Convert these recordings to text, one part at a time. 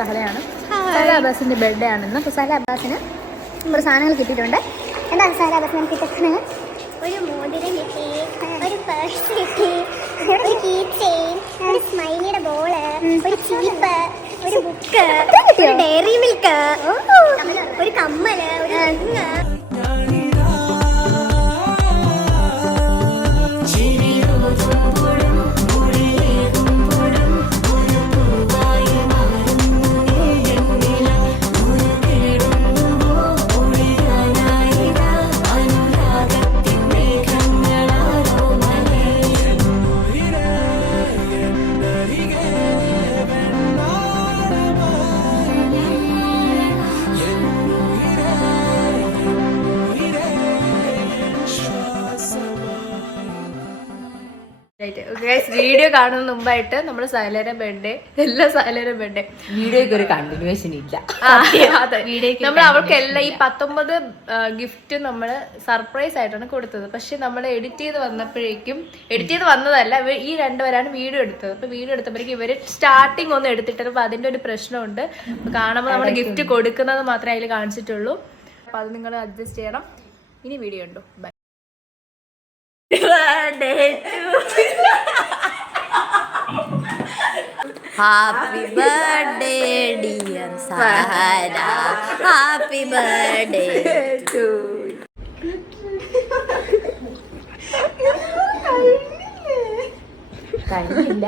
സഹലയാണ്. Sahala അബ്ബാസിന്റെ birthday ആണെന്ന്. അപ്പോൾ സഹല അബ്ബാസിന് നമ്മുടെ സാധനങ്ങൾ കിട്ടിയിട്ടുണ്ട്. എന്താണ് സഹല അബ്ബാസിന് കിട്ടിയത്? ഒരു മോതിരം കിട്ടി, ഒരു പേഴ്സ് കിട്ടി, ഒരു കീ ചെയിൻ, ഒരു സ്മൈലിയുടെ ബോള്, ഒരു ചീപ്പ്, ഒരു ബുക്ക്, ഒരു ഡയറി മിൽക്ക്, ഒരു കമ്മല്, ഒരു റിങ്. വീഡിയോ കാണുന്ന മുമ്പായിട്ട് നമ്മൾ സഹലയുടെ ബർത്ത്ഡേ, എല്ലാ സഹലയുടെ ബർത്ത്ഡേ വീഡിയോക്ക് ഒരു കണ്ടിന്യൂവേഷൻ ഇല്ല. അതെ, നമ്മൾ അവൾക്ക് എല്ലാം ഈ 19 ഗിഫ്റ്റ് നമ്മൾ സർപ്രൈസ് ആയിട്ടാണ് കൊടുത്തത്. പക്ഷെ നമ്മൾ എഡിറ്റ് ചെയ്ത് വന്നതല്ല, ഈ രണ്ടുപേരാണ് വീഡിയോ എടുത്തത്. അപ്പൊ വീഡിയോ എടുത്തപ്പോഴേക്കും ഇവര് സ്റ്റാർട്ടിങ് ഒന്നും എടുത്തിട്ട് അപ്പൊ അതിന്റെ ഒരു പ്രശ്നമുണ്ട്. കാണുമ്പോൾ നമ്മൾ ഗിഫ്റ്റ് കൊടുക്കുന്നത് മാത്രമേ അതിൽ കാണിച്ചിട്ടുള്ളൂ. അപ്പൊ അത് നിങ്ങൾ അഡ്ജസ്റ്റ് ചെയ്യണം. ഇനി വീഡിയോ ഉണ്ടോ? Bye. Happy birthday dear Sahala, happy birthday to കഴിഞ്ഞില്ല.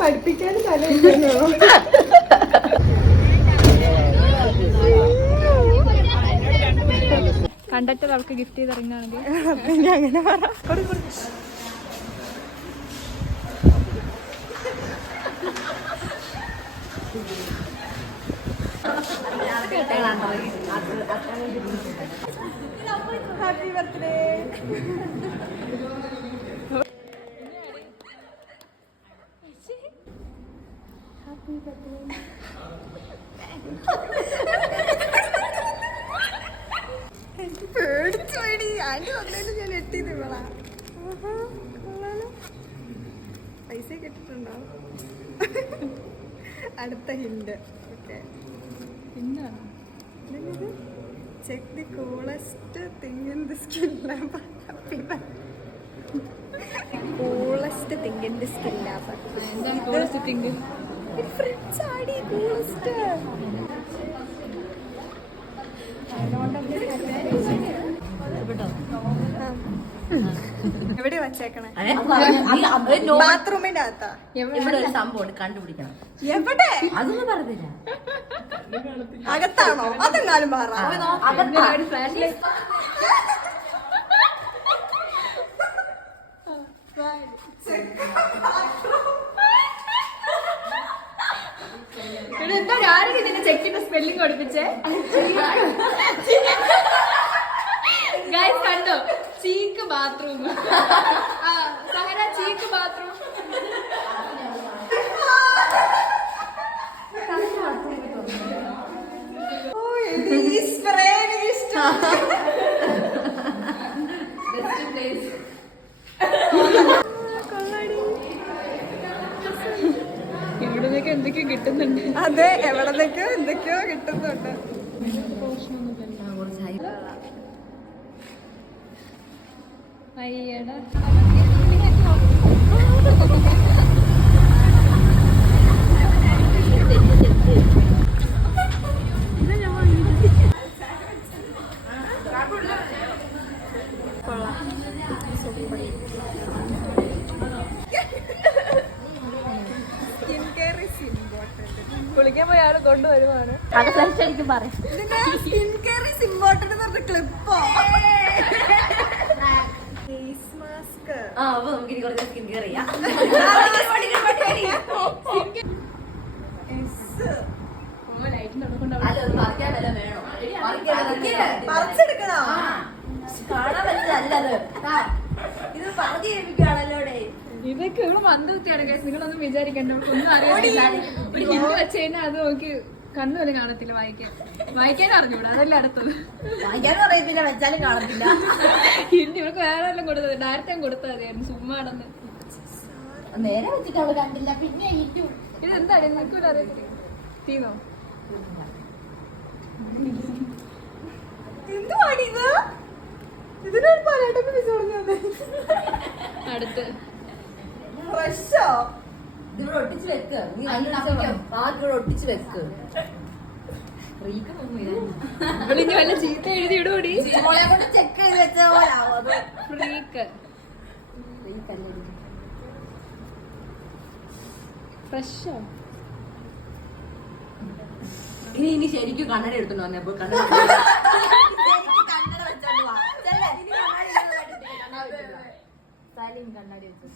പഠിപ്പിക്കാനും തലയില്ലോ. കണ്ടക്ടർ അവൾക്ക് ഗിഫ്റ്റ് ചെയ്ത് ഇറങ്ങുകയാണെങ്കിൽ അങ്ങനെ പറ. Happy birthday. പേടിച്ചു പോയി. ആന്റി വന്നതിന് ഞാൻ എത്തിയത് ഇവളാ. പൈസ കിട്ടിട്ടുണ്ടോ? അടുത്ത hint. Okay, check the coolest thing in this skin lab. Coolest thing in the skin lab. Friends ആടി കൂളസ്റ്റ്. എവിടെ വച്ചേക്കണേ? ബാത്റൂമിന്റെ അകത്താ. ഇവിടെ ഒരു സംഭവം കണ്ടുപിടിക്കണം. എവിടെ? അതൊന്നും പറഞ്ഞില്ല. അകത്താണോ? അതെങ്ങാനും മാറാ. എന്താ ഞാനും ഇതിന്റെ ചെക്കിന്റെ സ്പെല്ലിംഗ് പഠിപ്പിച്ചേ. ഗൈസ് കണ്ടോ? ചീക്ക് ബാത്റൂം. സഹന ചീക്ക് ബാത്റൂം. ഇവിടുന്നൊക്കെ എന്തൊക്കെയോ കിട്ടുന്നുണ്ട്. അതെ, എവിടെന്നൊക്കെയോ എന്തൊക്കെയോ കിട്ടുന്നുണ്ട്. അയ്യടാ, കുളിക്കാൻ പോയ ആള് കൊണ്ടുവരുവാണ്. സ്കിൻ കെയർ ഈസ് ഇമ്പോർട്ടന്റ് എന്ന് പറഞ്ഞ ക്ലിപ്പോ. Face mask. നമുക്ക് ഇനി കുറച്ച് സ്കിൻ കെയർ ചെയ്യാം. പറിച്ചെടുക്കണോ? കാണാൻ പറ്റില്ല. ഇത് പറഞ്ഞു കേൾപ്പിക്കുകയാണല്ലോടെ. ഇതൊക്കെ ഇവിടെ മന്ദബുദ്ധിയാണ് കേസ്. നിങ്ങളൊന്നും വിചാരിക്കണ്ട, ഒന്നും അറിയില്ല. ഒരു ഹിന്ദി വെച്ച് കഴിഞ്ഞാൽ അത് നോക്കി കണ്ണുപോലെ കാണത്തില്ല. വായിക്കാൻ അറിഞ്ഞൂടാ, അതല്ലേ അടുത്തത്. വായിക്കാനും അറിയത്തില്ല, വെച്ചാലും കാണത്തില്ല. ഹിന്ദി ഇവർക്ക് വേറെ എല്ലാം കൊടുത്തത്, ഡയറക്റ്റ് ഞാൻ കൊടുത്താൽ മതിയായിരുന്നു. ചുമ്മാ നടന്ന് നേരെ വെച്ചിട്ട് അവള് കണ്ടില്ല. പിന്നെ ഇതെന്താണ് നിൽക്കൂല അറിയത്തില്ല. തീന്നോ എന്തുവാണിത്? ഇതിനൊരു പലയിട്ടൊക്കെ മിസ് പറഞ്ഞത്. അടുത്ത് ഫ്രഷോ ഇതിവിടെ ഒട്ടിച്ച് വെക്ക്. നീ ഇവിടെ ഒട്ടിച്ച് വെക്ക്. ഇവളിഞ്ഞ് വല്ല ചീത്ത എഴുതി ഇടൂടി. ചെക്ക് ചെയ്ത് വെച്ച പോലെ ഫ്രീക്ക് ഫ്രഷോ. ഇനി ശരിക്കും കണ്ണട എടുത്തോണ്ട് വന്നപ്പോ കണ്ണട വെച്ചോണ്ട് വാ. കണ്ണാടി വെച്ചു.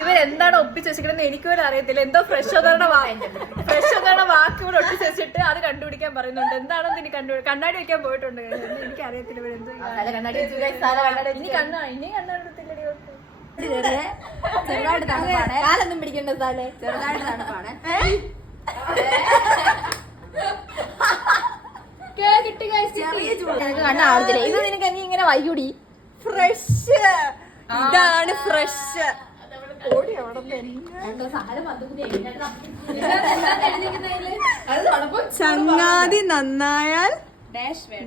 ഇവരെന്താണ് ഒപ്പിച്ച് വെച്ചിരിക്കുന്നത് എനിക്ക് പോലും അറിയത്തില്ല. എന്തോ ഫ്രഷ് ഒന്നാണ് വാക്ക് ഇവിടെ ഒട്ടിച്ച് വെച്ചിട്ട് അത് കണ്ടുപിടിക്കാൻ പറയുന്നുണ്ട്. എന്താണെന്ന് ഇനി കണ്ണാടി വെക്കാൻ പോയിട്ടുണ്ട്. എനിക്ക് അറിയത്തില്ല ഇവരെന്തോ. ഇനി കണ്ണാടിത്തില്ലടി. ചെറുതായിട്ട് തണുപ്പാണ്. കാലൊന്നും പിടിക്കേണ്ട സ്ഥലേ. ചെറുതായിട്ട് തണുപ്പാണ്. ചെറിയ ചൂട് കണ്ണാവത്തില്ല. ഇത് നിനക്ക് നീ ഇങ്ങനെ വൈകൂടി. ഫ്രഷ്, ഇതാണ് ഫ്രഷ്. ചങ്ങാതി നന്നായാൽ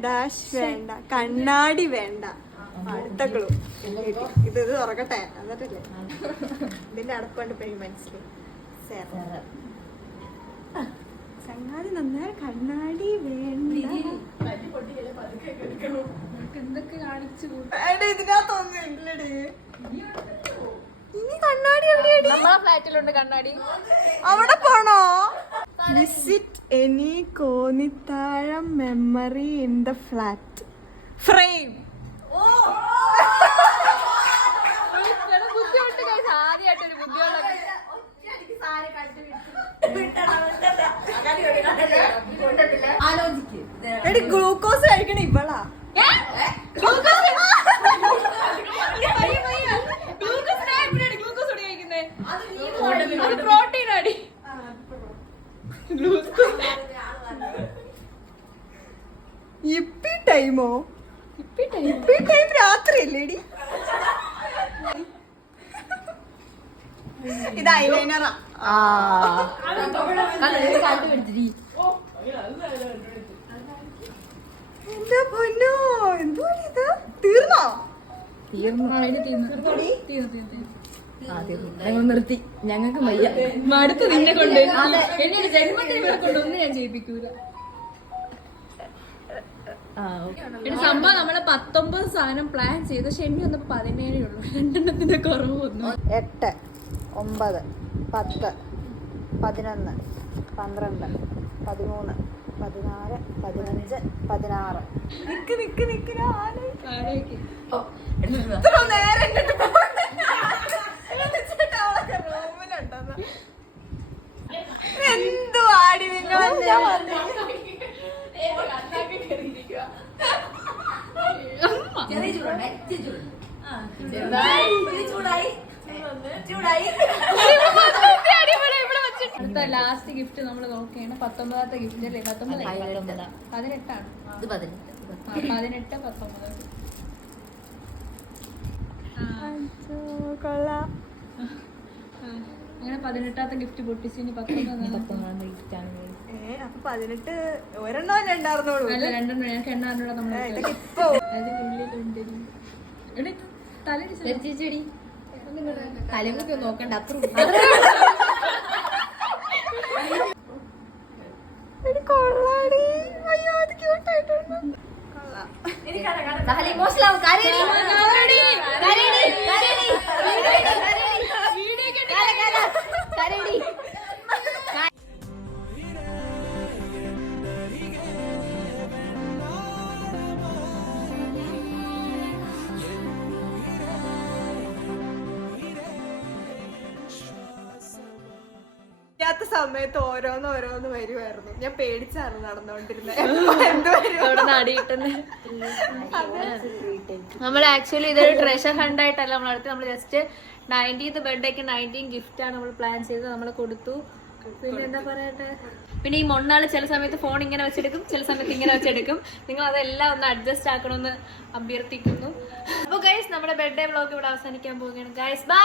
ഡാഷ് വേണ്ട, കണ്ണാടി വേണ്ട. അടുത്ത ക്ലൂ ഇത് തുറക്കട്ടെ, എന്നിട്ടല്ലേ ഇതിന്റെ അടപ്പുണ്ട്. പേര് മനസ്സിലായി. ചങ്ങാതി നന്നായാൽ കണ്ണാടി വേണ്ട. എന്തൊക്കെ കാണിച്ചു ഇതിനകത്തൊന്നും ഇല്ലടി. ഇനി കണ്ണാടി എവിടെയാടി? നമ്മളെ ഫ്ലാറ്റിലുണ്ട് കണ്ണാടി. അവിടെ പോണോ? Visit any Konnithazham memory in the flat frame. ബുദ്ധിമുട്ട് ആദ്യമായിട്ടൊരു ബുദ്ധിമുട്ട്. ആലോചിക്ക്. എടി ഗ്ലൂക്കോസ് കഴിക്കണ ഇവളാ. പ്രോട്ടീൻ അടി. ഇപ്പി ടൈമോ? ഇപ്പി ടൈം രാത്രിയല്ലേടി? ഇത് ഐലൈനറാ. കണ്ടുപിടിച്ചിരി. എന്റെ പൊന്നോ, എന്തുവാ ഇത്? തീർന്നോ? ഞങ്ങൾ നിർത്തി. ഞങ്ങൾക്ക് വയ്യ. മടുത്ത് നിന്നെ കൊണ്ട് എന്നെ ജന്മത്തിന് ഇവിടെ കൊണ്ടൊന്നും ഞാൻ ചെയ്യിപ്പിക്കൂല. സംഭവം നമ്മള് 19 സാധനം പ്ലാൻ ചെയ്ത്. പക്ഷെ എണ്ണി വന്നപ്പോ 17 ഉള്ളൂ. 2 കുറവ് വന്നു. 8, 9, 10, 11, 12, 13, 14, 15, 16. എന്തുവാടി നിങ്ങൾ? ചെറിയ ചൂടുണ്ട്. ചൂടായി. അടുത്ത ലാസ്റ്റ് ഗിഫ്റ്റ് നമ്മൾ നോക്കുകയാണ്. 19ാമത്തെ ഗിഫ്റ്റ് അല്ലേ? 18 18ആണ്. ഇത് 18. 18, 19. കൊള്ളാം. അങ്ങനെ 18ാമത്തെ ഗിഫ്റ്റ് പൊട്ടിച്ച് ഇനി 19 ഗിഫ്റ്റ് ആണ്. അപ്പൊ 18 ഒരെണ്ണമല്ലേ ഉണ്ടായിരുന്നുള്ളൂ? അല്ല, 2 ഞങ്ങൾക്ക് എണ്ണാറിനോട് നമ്മൾ ഇപ്പൊ അതിനുള്ളിലുണ്ട്. ചേച്ചി തലമുക്ക് നോക്കണ്ട. അത്ര കൊള്ളാടി. അയ്യോ, അത് ക്യൂട്ടായിട്ടുണ്ട്. കൊള്ളാം. ഇമോഷണൽ അറിയാത്ത സമയത്ത് ഓരോന്ന് വരുമായിരുന്നു. ഞാൻ പേടിച്ചാണ് നടന്നുകൊണ്ടിരുന്നത്. നമ്മൾ ആക്ച്വലി ഇതൊരു ട്രഷർ ഹണ്ട് ആയിട്ടല്ല നമ്മൾ അടുത്ത്. നമ്മൾ ജസ്റ്റ് 19th ബർത്ത്ഡേക്ക് 19 ഗിഫ്റ്റ് ആണ് നമ്മൾ പ്ലാൻ ചെയ്ത് നമ്മൾ കൊടുത്തു. പിന്നെ എന്താ പറയട്ടെ, പിന്നെ ഈ മൊണ്ണാള് ചില സമയത്ത് ഫോൺ ഇങ്ങനെ വെച്ചെടുക്കും, ചില സമയത്ത് ഇങ്ങനെ വെച്ചെടുക്കും. നിങ്ങൾ അതെല്ലാം ഒന്ന് അഡ്ജസ്റ്റ് ആക്കണമെന്ന് അഭ്യർത്ഥിക്കുന്നു. അപ്പൊ ഗൈസ്, നമ്മുടെ ബർത്ത്ഡേ വ്ളോഗ് ഇവിടെ അവസാനിക്കാൻ പോവുകയാണ്. Guys bye.